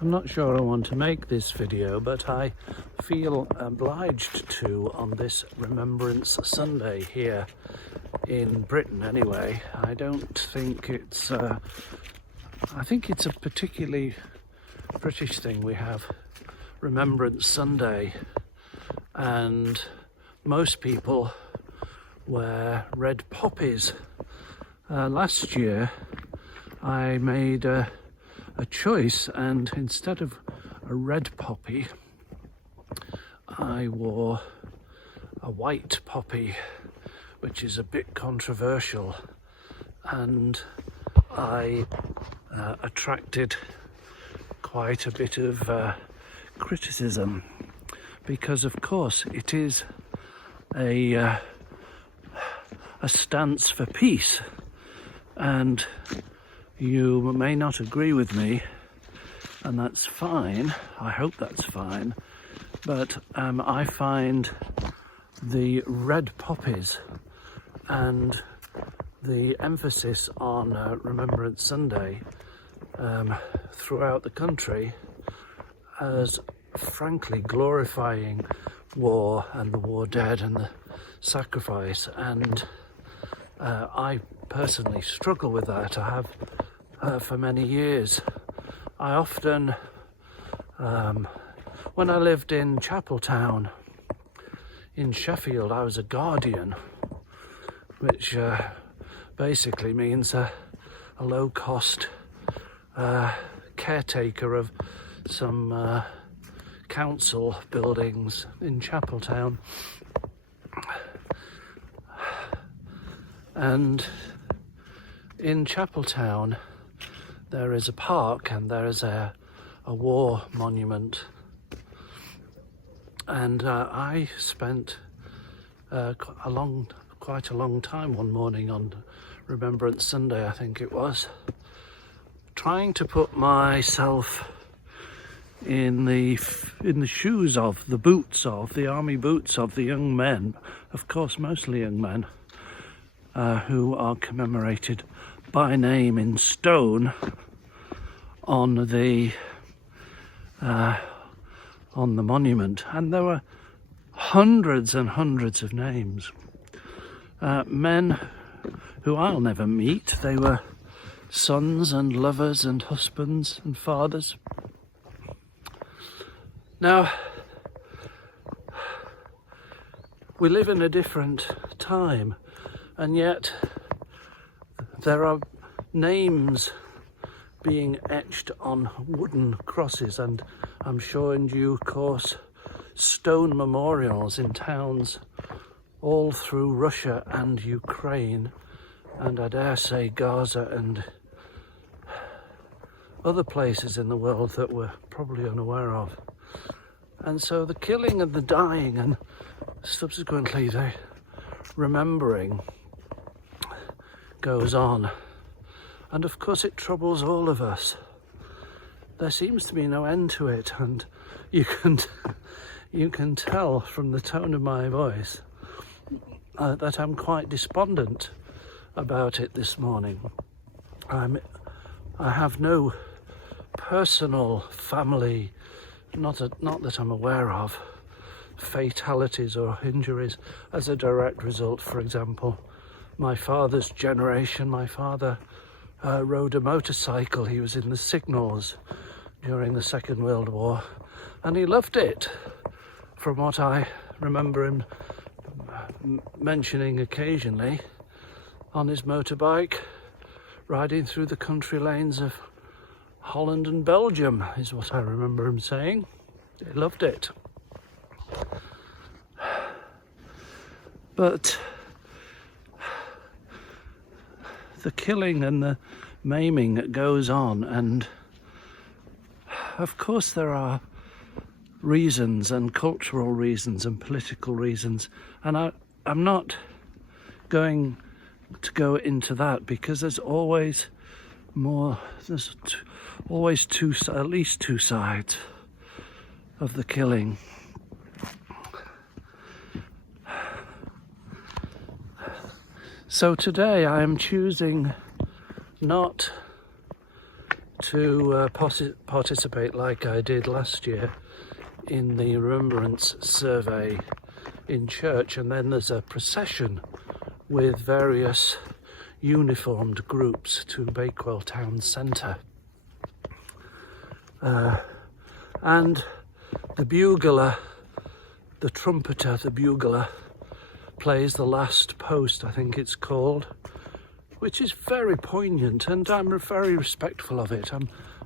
I'm not sure I want to make this video, but I feel obliged to on this Remembrance Sunday here in Britain anyway. I don't think it's, I think it's a particularly British thing. We have Remembrance Sunday and most people wear red poppies. Last year I made a choice, and instead of a red poppy I wore a white poppy, which is a bit controversial, and I attracted quite a bit of criticism because of course it is a stance for peace, and you may not agree with me, and that's fine. I hope that's fine, but I find the red poppies and the emphasis on Remembrance Sunday throughout the country as frankly glorifying war and the war dead and the sacrifice, and I personally struggle with that. I have for many years. I often, when I lived in Chapeltown in Sheffield, I was a guardian, which basically means a low-cost caretaker of some council buildings in Chapeltown. And in Chapeltown there is a park and there is a war monument, and I spent quite a long time one morning on Remembrance Sunday, I think it was, trying to put myself in the shoes of, the boots of, the army boots of the young men, of course mostly young men, who are commemorated by name in stone on the monument, and there were hundreds and hundreds of names, men who I'll never meet. They were sons and lovers and husbands and fathers. Now, we live in a different time, and yet there are names being etched on wooden crosses, and I'm sure in due course stone memorials in towns all through Russia and Ukraine, and I dare say Gaza and other places in the world that we're probably unaware of. And so the killing and the dying and subsequently the remembering goes on, and of course it troubles all of us. There seems to be no end to it, and you can tell from the tone of my voice that I'm quite despondent about it this morning. I have no personal family, not that I'm aware of, fatalities or injuries as a direct result. For example, my father's generation, my father rode a motorcycle. He was in the signals during the Second World War, and he loved it, from what I remember him mentioning occasionally, on his motorbike, riding through the country lanes of Holland and Belgium, is what I remember him saying. He loved it. But the killing and the maiming goes on, and of course there are reasons, and cultural reasons and political reasons, and I'm not going to go into that, because there's always at least two sides of the killing. So today I am choosing not to participate like I did last year in the Remembrance survey in church, and then there's a procession with various uniformed groups to Bakewell town centre, and the bugler, the trumpeter, the bugler plays the last post, I think it's called, which is very poignant, and I'm very respectful of it.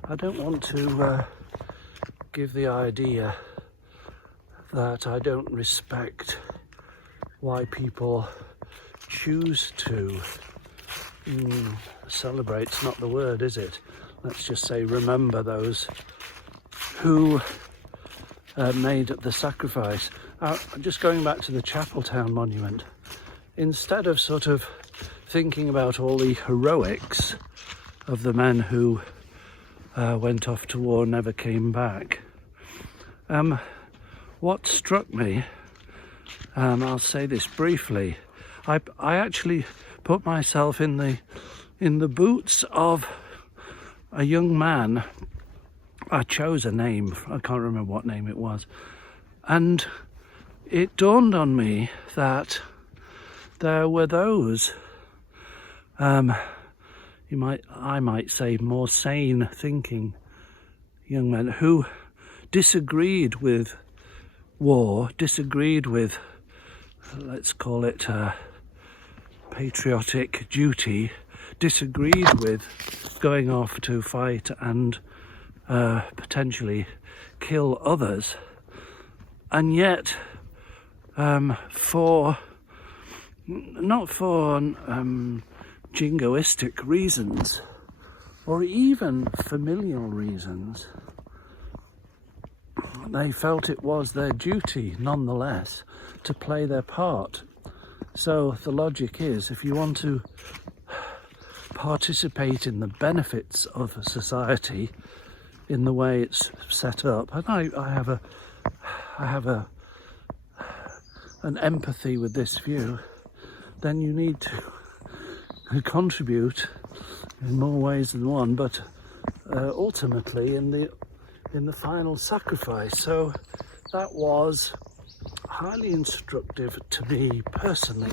I don't want to give the idea that I don't respect why people choose to celebrate's not the word, is it? Let's just say remember those who made the sacrifice. Just going back to the Chapeltown monument, instead of sort of thinking about all the heroics of the men who went off to war and never came back, what struck me, I'll say this briefly, I actually put myself in the boots of a young man. I chose a name, I can't remember what name it was, and it dawned on me that there were those, I might say more sane thinking young men who disagreed with war, disagreed with, let's call it patriotic duty, disagreed with going off to fight and potentially kill others, and yet not for jingoistic reasons or even familial reasons, they felt it was their duty nonetheless to play their part. So the logic is, if you want to participate in the benefits of society in the way it's set up, and I have an empathy with this view, then you need to contribute in more ways than one, but ultimately in the final sacrifice. So that was highly instructive to me personally.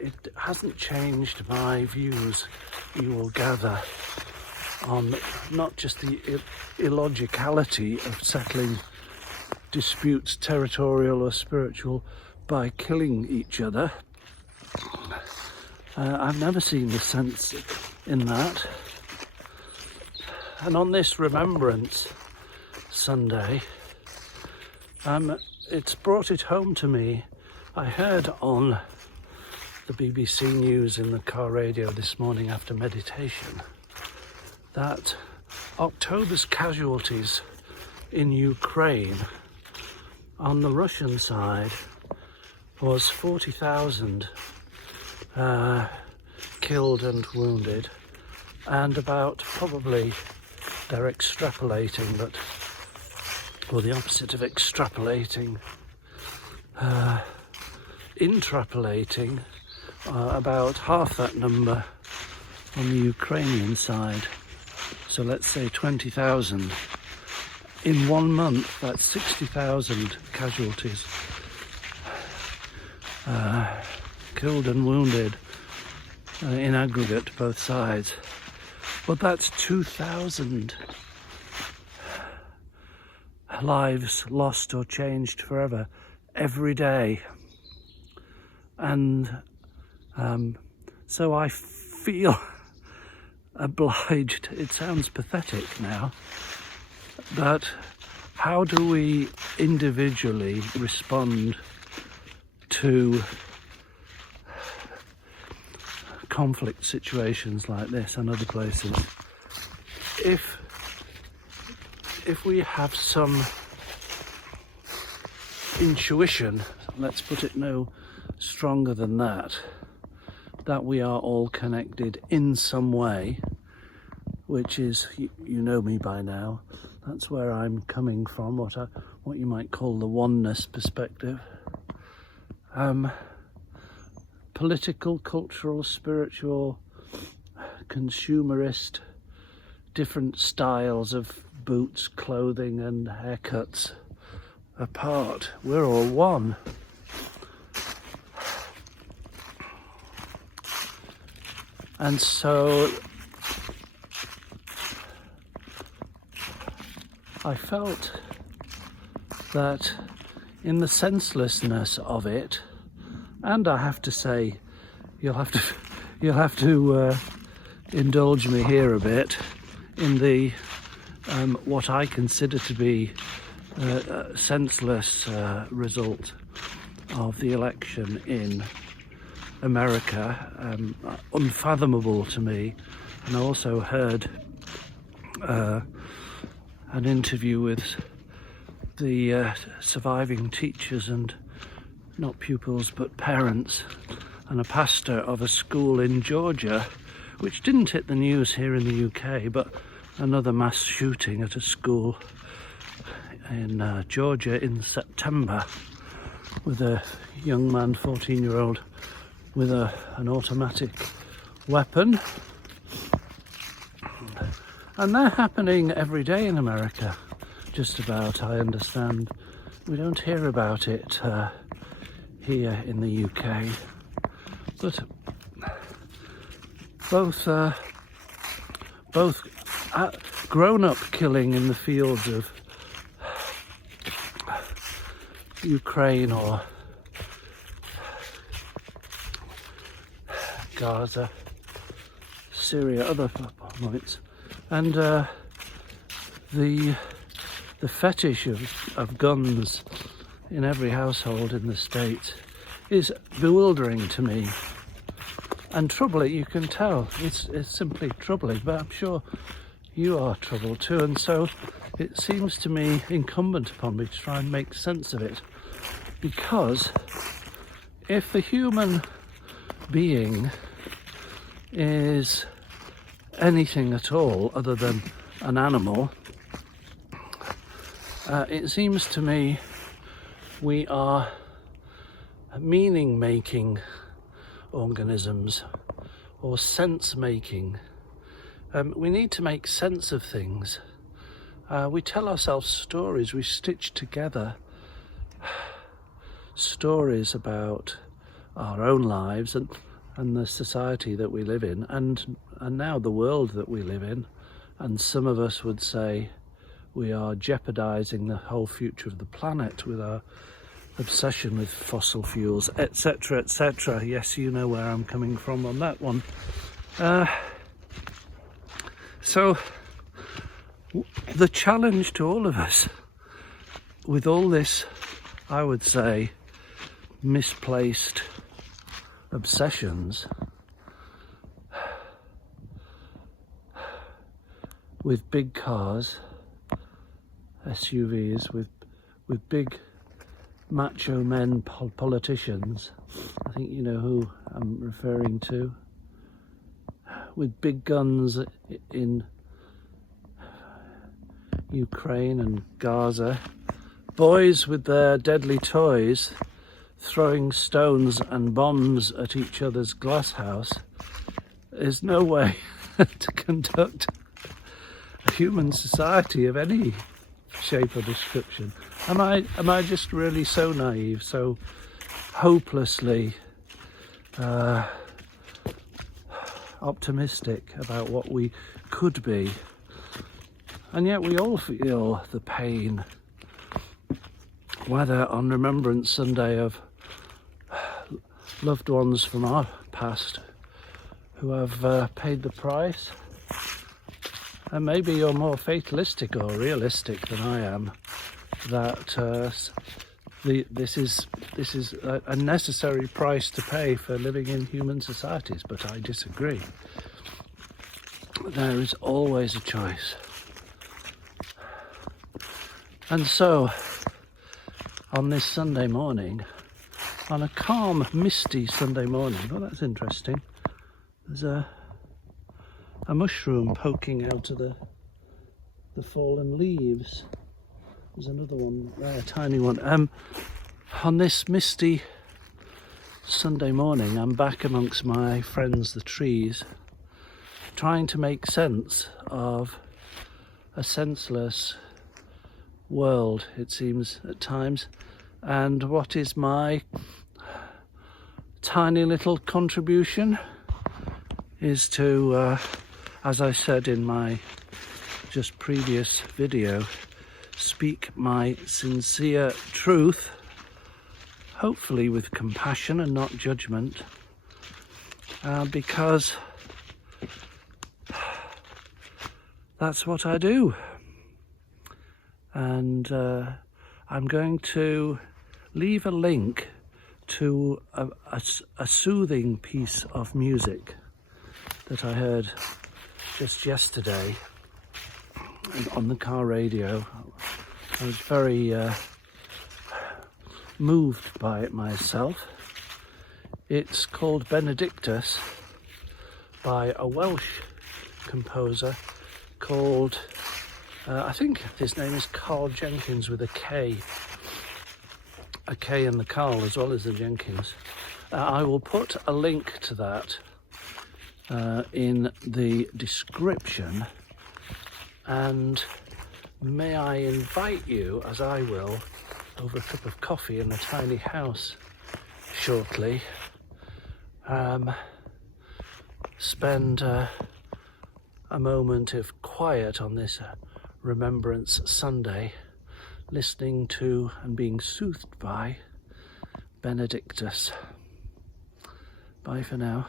It hasn't changed my views, you will gather, on not just the illogicality of settling disputes, territorial or spiritual, by killing each other. I've never seen the sense in that. And on this Remembrance Sunday, it's brought it home to me. I heard on the BBC News in the car radio this morning after meditation that October's casualties in Ukraine on the Russian side was 40,000 killed and wounded, and about, probably they're extrapolating, but, or the opposite of extrapolating, intrapolating, about half that number on the Ukrainian side. So let's say 20,000. In 1 month, that's 60,000 casualties, killed and wounded in aggregate, both sides. But that's 2,000 lives lost or changed forever every day. And so I feel obliged. It sounds pathetic now, but how do we individually respond to conflict situations like this and other places if we have some intuition, let's put it no stronger than that we are all connected in some way, which is, you know me by now, that's where I'm coming from, what you might call the oneness perspective. Political, cultural, spiritual, consumerist, different styles of boots, clothing and haircuts apart. We're all one. And so I felt that in the senselessness of it, and I have to say, you'll have to indulge me here a bit in the what I consider to be a senseless result of the election in America, unfathomable to me. And I also heard an interview with the surviving teachers, and not pupils but parents, and a pastor of a school in Georgia, which didn't hit the news here in the UK, but another mass shooting at a school in Georgia in September, with a young man, 14-year-old, with an automatic weapon. And they're happening every day in America, just about, I understand. We don't hear about it here in the UK, but both grown-up killing in the fields of Ukraine or Gaza, Syria, other points, and the fetish of guns in every household in the States is bewildering to me, and troubling. You can tell it's simply troubling, but I'm sure you are troubled too, and so it seems to me incumbent upon me to try and make sense of it, because if the human being is anything at all other than an animal, it seems to me we are meaning-making organisms, or sense-making. We need to make sense of things. We tell ourselves stories, we stitch together stories about our own lives and the society that we live in, and now the world that we live in, and some of us would say we are jeopardizing the whole future of the planet with our obsession with fossil fuels, etc., etc. Yes, you know where I'm coming from on that one. So the challenge to all of us with all this, I would say, misplaced obsessions with big cars, SUVs, with big macho men politicians, I think you know who I'm referring to, with big guns in Ukraine and Gaza, boys with their deadly toys throwing stones and bombs at each other's glass house. There's no way to conduct a human society of any shape or description. Am I just really so naive, so hopelessly optimistic about what we could be? And yet we all feel the pain, whether on Remembrance Sunday, of loved ones from our past who have paid the price. And maybe you're more fatalistic or realistic than I am, that this is a necessary price to pay for living in human societies, but I disagree. There is always a choice. And so, on this Sunday morning, on a calm, misty Sunday morning, oh, that's interesting, there's a mushroom poking out of the fallen leaves. There's another one there, a tiny one. On this misty Sunday morning, I'm back amongst my friends, the trees, trying to make sense of a senseless world, it seems at times. And what is my tiny little contribution is to, as I said in my just previous video, speak my sincere truth, hopefully with compassion and not judgment, because that's what I do. And I'm going to leave a link to a soothing piece of music that I heard just yesterday on the car radio. I was very moved by it myself. It's called Benedictus by a Welsh composer called, I think his name is Karl Jenkins with a K in the Karl as well as the Jenkins. I will put a link to that in the description, and may I invite you, as I will, over a cup of coffee in a tiny house shortly, spend a moment of quiet on this Remembrance Sunday, listening to and being soothed by Benedictus. Bye for now.